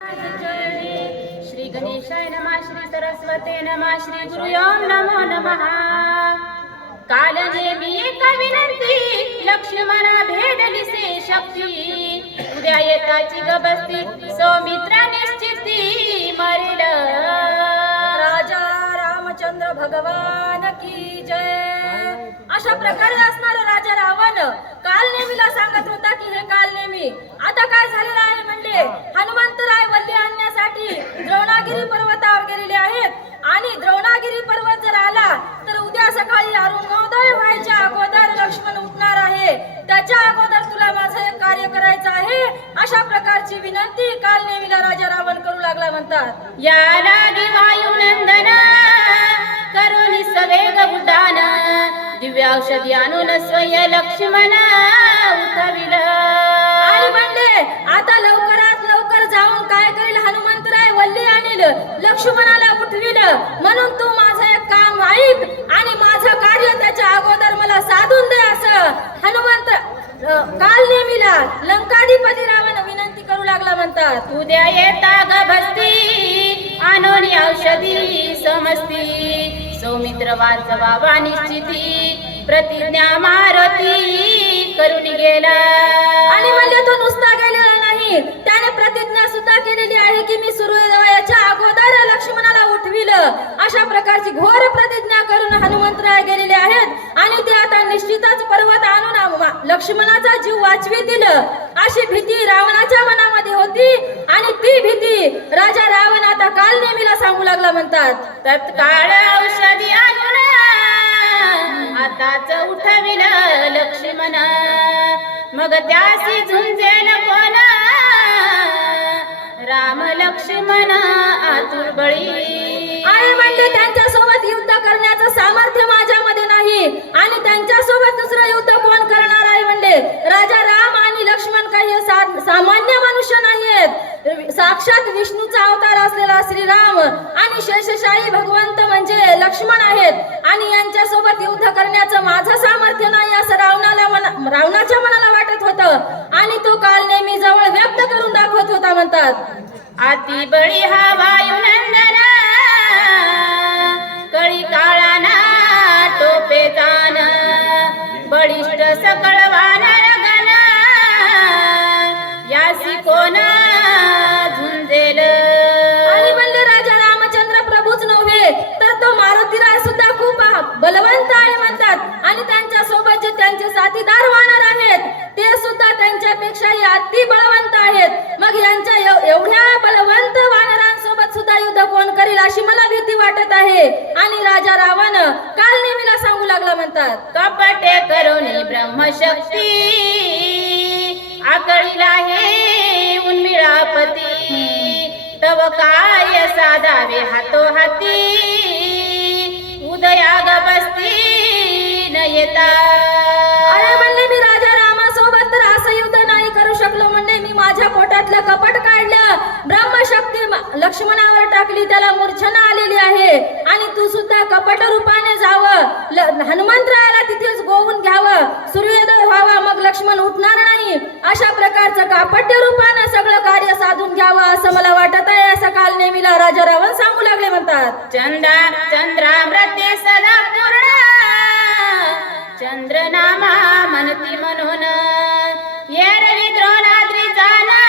श्री गणेशाय श्री सरस्वते श्री नमो नमः। काल एक विनंती लक्ष्मणा शक्ती उद्या येताची गबस्ती सौमित्रा निश्चिती राजा रामचंद्र भगवान की जय। अशा प्रकारे असणार राजा रावण. काल नेमीला सांगत होता की हे काल नेमी आता काय झालेलं आहे म्हणले हनुमंतराय वल्ली आणण्यासाठी द्रोणागिरी पर्वतावर गेलेले आहेत आणि द्रोणागिरी पर्वत जर आला तर उद्या सकाळी अरुणोदय व्हायच्या अगोदर लक्ष्मण उठणार आहे त्याच्या अगोदर तुला माझं एक कार्य करायचं आहे अशा प्रकारची विनंती काल नेमीला राजा रावण करू लागला म्हणतात. या लागी वायुनंदन करुणी सवेग उड्डाण दिव्य औषधी आणून स्वय लक्ष्मण उठविल. आणि म्हणले आता लवकरात लवकर जाऊन काय करेल हनुमंतराय वल्ली आणील लक्ष्मणाला उठविल. म्हणून तू माझं एक काम ऐक आणि माझं कार्य त्याच्या अगोदर मला साधून दे असं. हनुमंत काल नेमीला लंकाधिपती रावण करू लागला म्हणतात. उद्या येता ग भस्ती आणोनी औषधी समस्ती. सौमित्र वाचवा निश्चिती प्रतिज्ञा मारती करून गेला. आणि म्हणजे तो नुसता गेलेला नाही. त्याने प्रतिज्ञा सुद्धा केलेली आहे की मी सुरू दिलं अशा प्रकारची घोर प्रतिज्ञा करून हनुमंतराय गेलेले आहेत. आणि ते आता निश्चितच पर्वत आणून लक्ष्मणाचा जीव वाचवितील. अशी भीती रावणाच्या मनामध्ये होती. आणि ती भीती राजा रावण आता काल नेमीला सांगू लागला म्हणतात. तत्काळ औषधी आणून आताच उठविलं लक्ष्मण. मग त्याशी झुंजेल कोण? राम लक्ष्मण आतुर बळी. आई म्हणले त्यांच्यासोबत युद्ध करण्याचं सामर्थ्य माझ्यामध्ये नाही. आणि त्यांच्यासोबत दुसरं युद्ध कोण करणार आहे म्हणले राजा राम आणि लक्ष्मण काही सामान्य साक्षात विष्णूचा अवतार असलेला श्रीराम आणि शेषशाही भगवंत म्हणजे लक्ष्मण आहेत. आणि यांच्या सोबत युद्ध करण्याचं माझं सामर्थ्य नाही असं रावणाला मना रावणाच्या मनाला वाटत होतं. आणि तो काल नेहमी जवळ व्यक्त करून दाखवत होता म्हणतात. अति बळी हा वायुनंदन कळी काळाना टोपे जान बळिष्ठ सकळ त्यांचे साथीदार वाहणार आहेत. ते सुद्धा त्यांच्यापेक्षाही अति बळवंत आहेत. मग यांच्या एवढ्या बलवंत वानरांसोबत सुद्धा युद्ध कोण करील अशी मला भीती वाटत आहे. आणि राजा रावण काल नेहमीला सांगू लागला म्हणतात कपटे करुणी ब्रह्मशक्ती आकळीला हे उन्मिळापती. तव काय साधावे हातो हाती उदया बसती येता. अरे म्हणले मी राजा रामासोबत तर असं युद्ध नाही करू शकलो म्हणजे मी माझ्या पोटातलं कपट काढलं. ब्रह्मशक्ती लक्ष्मणावर टाकली त्याला मूर्छना आलेली आहे. आणि तू सुद्धा कपट रूपाने जावं. ल- हनुमंतरायाला तिथेच गोवून घ्यावं. सूर्योदय व्हावा मग लक्ष्मण उठणार नाही. अशा प्रकारचं कापट्य रूपानं सगळं कार्य साधून घ्यावं असं मला वाटत आहे. असं काल नेहमीला राजा रावण सांगू लागले म्हणतात. चंद्रा चंद्रामृते सदा पूर्ण. चंद्रनामा मनती म्हणून. येरवी द्रोणाद्री जाना.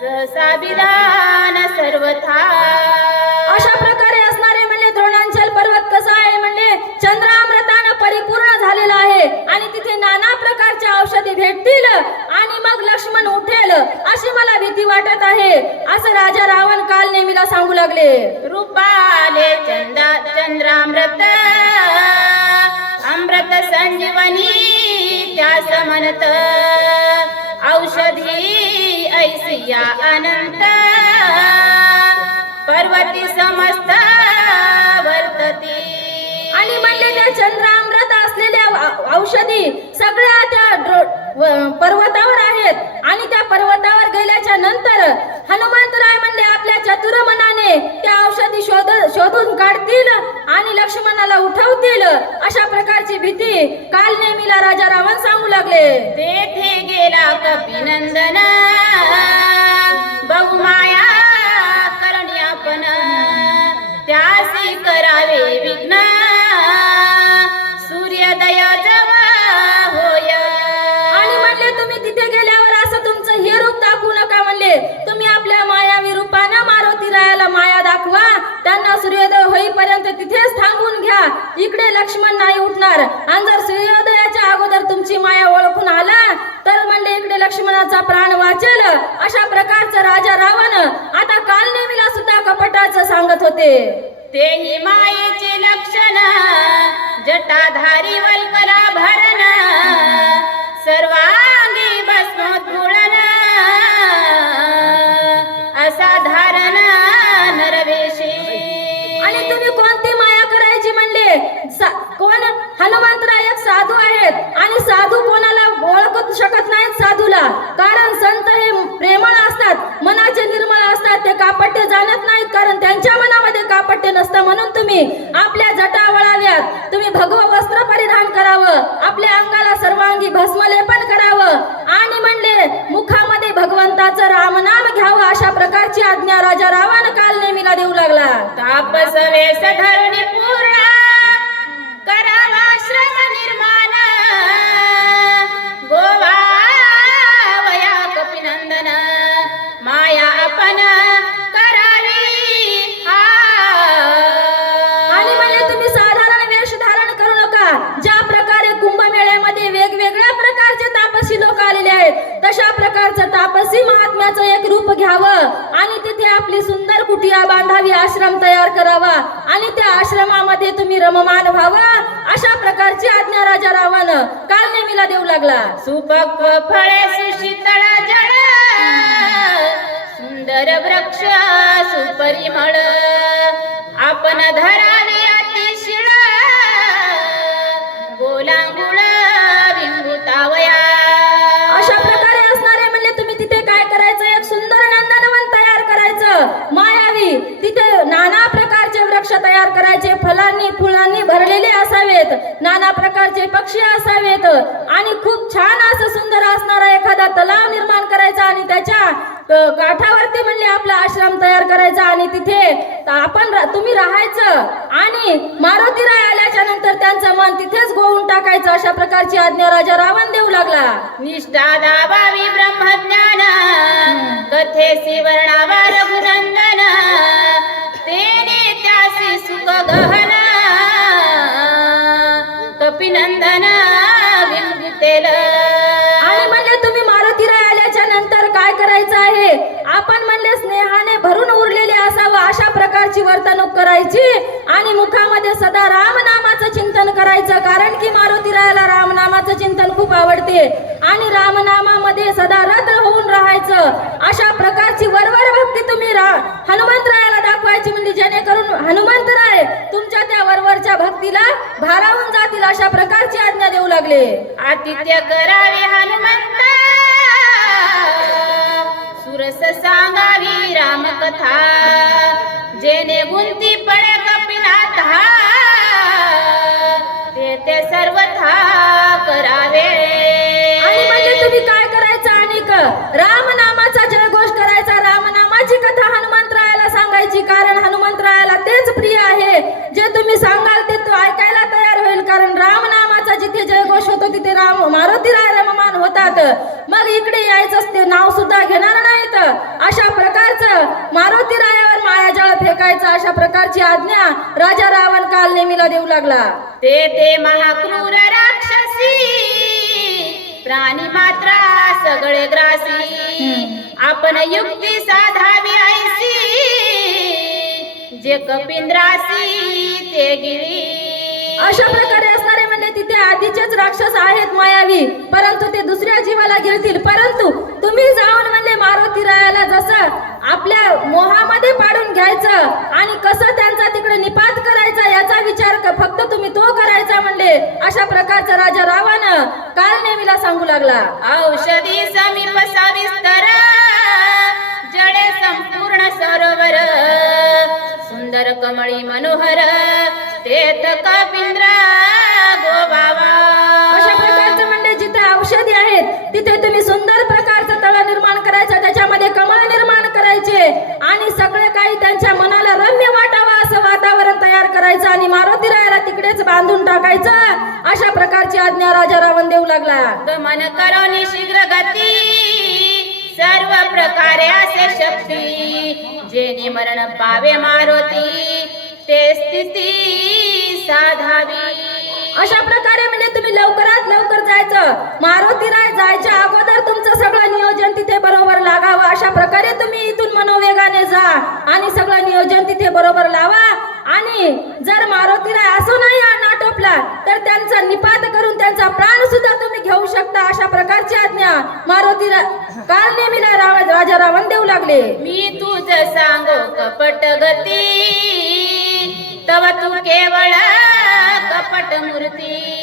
ससा विधान सर्वथा. अशा प्रकारे असणारे म्हणजे द्रोणांचल पर्वत कसा आहे म्हणजे चंद्रामृतानं परिपूर्ण झालेला आहे. आणि तिथे नाना प्रकारच्या औषधी भेटतील आणि मग लक्ष्मण उठेल अशी मला भीती वाटत आहे. असं राजा रावण काल नेमीला सांगू लागले. रूपाले चंदा चंद्रामृत अमृत संजीवनी त्या समनत औषधी ऐसिया अनंत पर्वती समस्त वर्तती. आणि म्हणले त्या चंद्रामृत असलेल्या औषधी सगळ्या त्या पर्वतावर आहेत. आणि त्या पर्वतावर गेल्याच्यानंतर हनुमंतराय म्हणले आपल्या चतुर मनाने त्या औषधी शोध शोधून काढतील आणि लक्ष्मणाला उठवतील. अशा प्रकारची भीती काल नेमीला राजा रावण सांगू लागले. तेथे गेला कपिनंदन. तुम्ही तिथे गेल्यावर असं तुमचं हे रूप दाखवू नका म्हणले. तुम्ही आपल्या मायावी रूपानं मारुती माया दाखवा. त्यांना सूर्योदय होईपर्यंत तिथेच थांबून घ्या. इकडे लक्ष्मण नाही उठणार. आणि सूर्योदयाच्या अगोदर तुमची माया ओळखून आला तर म्हणले इकडे लक्ष्मणाचा प्राण वाचेल. अशा प्रकारचं राजा रावण आता काल नेमीला सुद्धा कपटाचं सांगत होते. तेही मायेचे लक्षण. जटाधारी वल्कला कोण? हनुमंतराय साधू आहेत. आणि साधू कोणाला ओळखू शकत नाहीत साधूला. कारण संत हे प्रेमळ असतात मनाचे निर्मळ असतात ते कापट्य जाणत नाहीत. कारण त्यांच्या मनामध्ये कापट्य नसतं म्हणून तुम्ही आपल्या जटा वळाव्यात. तुम्ही भगव वस्त्र परिधान करावं. आपल्या अंगाला सर्वांगी भस्मलेपन करावं. आणि म्हणले मुखामध्ये भगवंताचं रामनाम घ्यावं अशा प्रकारची आज्ञा राजा रावण काल नेमीला देऊ लागला. तापस वेश धरुणी पूर्ण करावा श्रम निर्माण. आहेत प्रकारचं तापसी महात्म्याचं एक रूप घ्यावं? आणि तिथे आपली सुंदर कुटिया बांधावी आश्रम तयार करावा. आणि त्या आश्रमामध्ये तुम्ही रममान व्हावं. अशा प्रकारची आज्ञा राजा रावण काल नेमीला देऊ लागला. सुपक्व फळे सुशीतळ जळ सुंदर वृक्ष सुपरिमळ. आपण धरावे अतिशय तयार करायचे फलांनी फुलांनी भरलेले असावेत नाना प्रकारचे पक्षी असावेत. आणि खूप छान असं सुंदर असणारा एखादा तलाव निर्माण करायचा आणि त्याच्या काठावरती म्हणले आपला आश्रम तयार करायचा आणि तिथे आपण तुम्ही राहायचं. आणि मारुती राय आल्याच्यानंतर त्यांचं मन तिथेच गोवून टाकायचं. अशा प्रकारची आज्ञा राजा रावण देऊ लागला. निष्ठा दाबावी ब्रह्मज्ञान कथेसी वर्णावा रघुनंदन त्यासी सुख गहन कपिनंदन विंगुतेल आणि म्हणले तुम्ही मारुतीला आल्याच्यानंतर काय करायचं आहे? आपण म्हणले स्नेहाने भरून उरलेले असावं अशा प्रकारची वर्तणूक करायची आणि मुखामध्ये सदा रामनामाचं चिंतन करायचं. कारण की मारुती रायाला रामनामाचं चिंतन खूप आवडते. आणि रामनामामध्ये सदा रत होऊन राहायचं. अशा प्रकारची वरवर भक्ती तुम्ही रा हनुमंतरायाला दाखवायची म्हणजे जेणेकरून हनुमंतराय तुमच्या त्या वरवरच्या भक्तीला भारावून जातील अशा प्रकारची आज्ञा देऊ लागले. आतिथ्य करावे हनुमंत. सुरस सांगावी रामकथा. जेने गुंती पडे करावे. आणि म्हणजे तुम्ही काय करायचं आणि क- रामनामाचा जयघोष करायचा. रामनामाची कथा हनुमंतरायाला सांगायची. कारण हनुमंतरायाला तेच प्रिय आहे. जे तुम्ही सांगाल ते तो ऐकायला तयार होईल. कारण रामनामाचा जिथे जयघोष होतो तिथे राम मारुती राय रममान होतात. मग इकडे यायचं असते. नाव सुद्धा घेणार नाहीत. अशा प्रकारचं मारुती राया फेकायचं अशा प्रकारची आज्ञा राजा रावण काल नेमीला देऊ लागला. ते ते महाक्रूर राक्षसी प्राणी मात्रा सगळे ग्रासी. आपण युक्ती साधावी ऐसी जे कपिंद्रासी ते गिरी अशा प्रकारे असणारे म्हणजे तिथे आधीचेच राक्षस आहेत मायावी. परंतु ते दुसऱ्या जीवाला घेतील. परंतु तुम्ही जाऊन म्हणजे मारुती रायाला जसं आपल्या मोहामध्ये पाडून घ्यायचं? आणि कसं त्यांचा तिकडे निपात करायचा याचा विचार फक्त तुम्ही तो करायचा म्हणले अशा प्रकारचा राजा रावण काल नेमीला सांगू लागला. औषधी समीप सविस्तर जडे संपूर्ण सरोवर सुंदर कमळी मनोहर तेत कपिंद्र बांधून टाकायचं. अशा प्रकारची आज्ञा राजा रावण देऊ लागला. गमन करोनी शीघ्र गती. सर्व प्रकारे असे शक्ती. जेने मरण पावे मारुती ते स्थिती साधावी. अशा प्रकारे म्हणजे जायचं? मारुतीराय जायच्या अगोदर तुमचं सगळं नियोजन तिथे बरोबर लागावं. अशा प्रकारे तुम्ही इथून मनोवेगाने जा आणि सगळं नियोजन तिथे बरोबर लावा. आणि जर मारुती राय असो नाही हा नाटोपला तर त्यांचा निपात करून त्यांचा प्राण सुद्धा तुम्ही घेऊ शकता अशा प्रकारची आज्ञा. मारुतीला काल नेहमीला राव- राजा रावण देऊ लागले. मी तुझ सांग कपट गती तव तू केवळ कपट मूर्ती.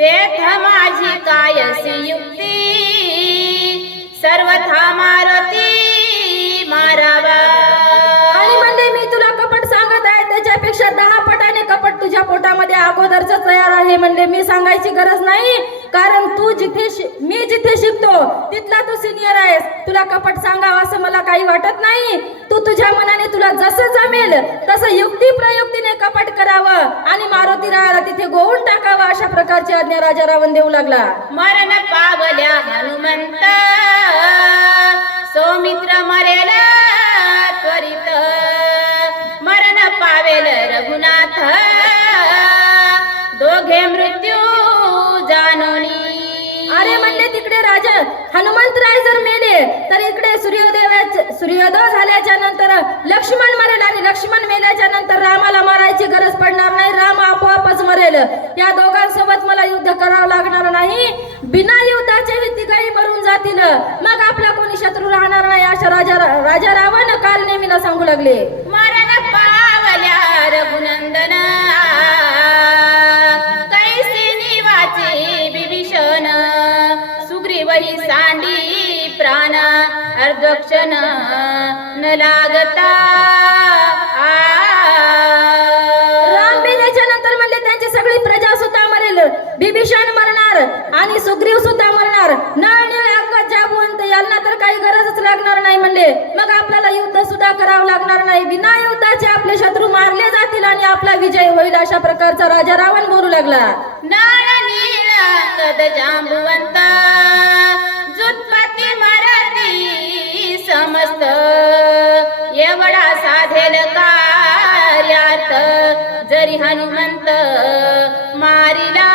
तेथ माझी कायसी युक्ती. सर्वथा मारुती मारावा. आणि म्हणजे मी तुला कपट सांगत आहे त्याच्यापेक्षा दहा पटाने कपट तुझ्या पोटामध्ये अगोदरच तयार आहे. म्हणजे मी सांगायची गरज नाही कारण तू जिथे शि- मी जिथे शिकतो तिथला सिनियर आहेस. तुला कपट सांगावं असं मला काही वाटत नाही. तू तुझ्या मनाने तुला जसं जमेल तसं युक्ती प्रयुक्तीने कपट करावं आणि मारुती रायाला तिथे गोवून टाकावं अशा प्रकारची आज्ञा राजा रावण देऊ लागला. मरण पावल्या हनुमंत सौमित्र मरेल त्वरित. मरण पावेल रघुनाथ दोघे मृत्यू जानो म्हणले तिकडे राजा हनुमंतराय जर मेले तर इकडे सूर्योदय सूर्योदय झाल्याच्यानंतर लक्ष्मण मरेल आणि लक्ष्मण मेल्याच्या नंतर रामाला मारायची गरज पडणार नाही. राम आपोआपच मरेल. या दोघांसोबत मला युद्ध करावं लागणार नाही. बिना युद्धाचे हे तिघही मरून जातील. मग आपला कोणी शत्रू राहणार नाही अशा राजा राजा रावण काल नेहमीला सांगू लागले. मरण पावल्या रघुनंदना. सुग्रीवही सांडी प्राण अर्धक्षण न लागता. राम मेल्याच्या नंतर म्हणले त्यांची सगळी प्रजा सुद्धा मरेल. बिभीषण मरणार आणि सुग्रीव सुद्धा मरणार. नळ निळ अंगात जाबवंत यांना तर काही गरजच लागणार नाही म्हणले. मग आपल्याला युद्ध सुद्धा करावं लागणार नाही. बिना युद्धाचे आपले शत्रू मारले जातील आणि आपला विजय होईल अशा प्रकारचा राजा रावण बोलू लागला. नाळ नीळ जांबुवंत. उत्पत्ती मराठी समस्त. एवढा साधेल कार्यात जरी हनुमंत मारिला.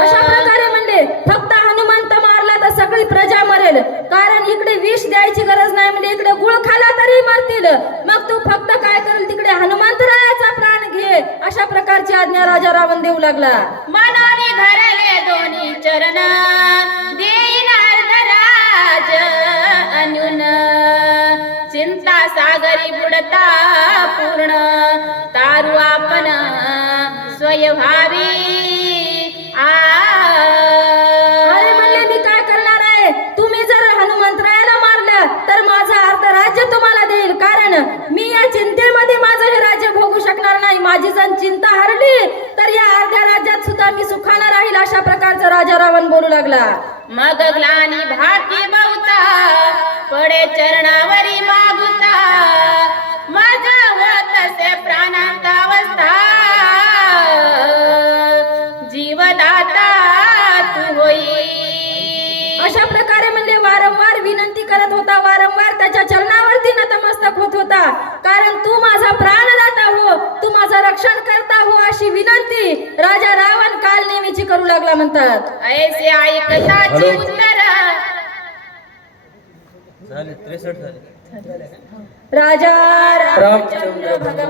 अशा प्रकारे म्हणले फक्त हनुमंत मारला तर सगळी प्रजा मरेल. कारण इकडे विष द्यायची गरज नाही म्हणजे इकडे गुळ खाला तरी मरतील. मग तू फक्त काय करेल? तिकडे हनुमंतरायाचा प्राण घे. अशा प्रकारची आज्ञा राजा रावण देऊ लागला. मनोनी धरले दोन्ही चरण. देईन अर्धराज अनुन. चिंता सागरी बुडता पूर्ण. तारू आपण स्वयभावी. आ प्रकारचा राजा रावण बोलू लागला. मग ग्लानी भाकी बहुता पडे चरणावरी मागुता. माझा होत असे प्राणांतावस्था. जीवदाता तू होई. अशा प्रकारे म्हणले वारंवार विनंती करत होता. वारंवार त्याच्या चरणावरती नतमस्तक होत होता. कारण तू माझा माझं रक्षण करता हो अशी विनंती राजा रावण काल नेहमीची करू लागला म्हणतात. ऐसे ऐकताची उत्तर झाले त्रेसष्ट झाले. राजा रामचंद्र भगवान.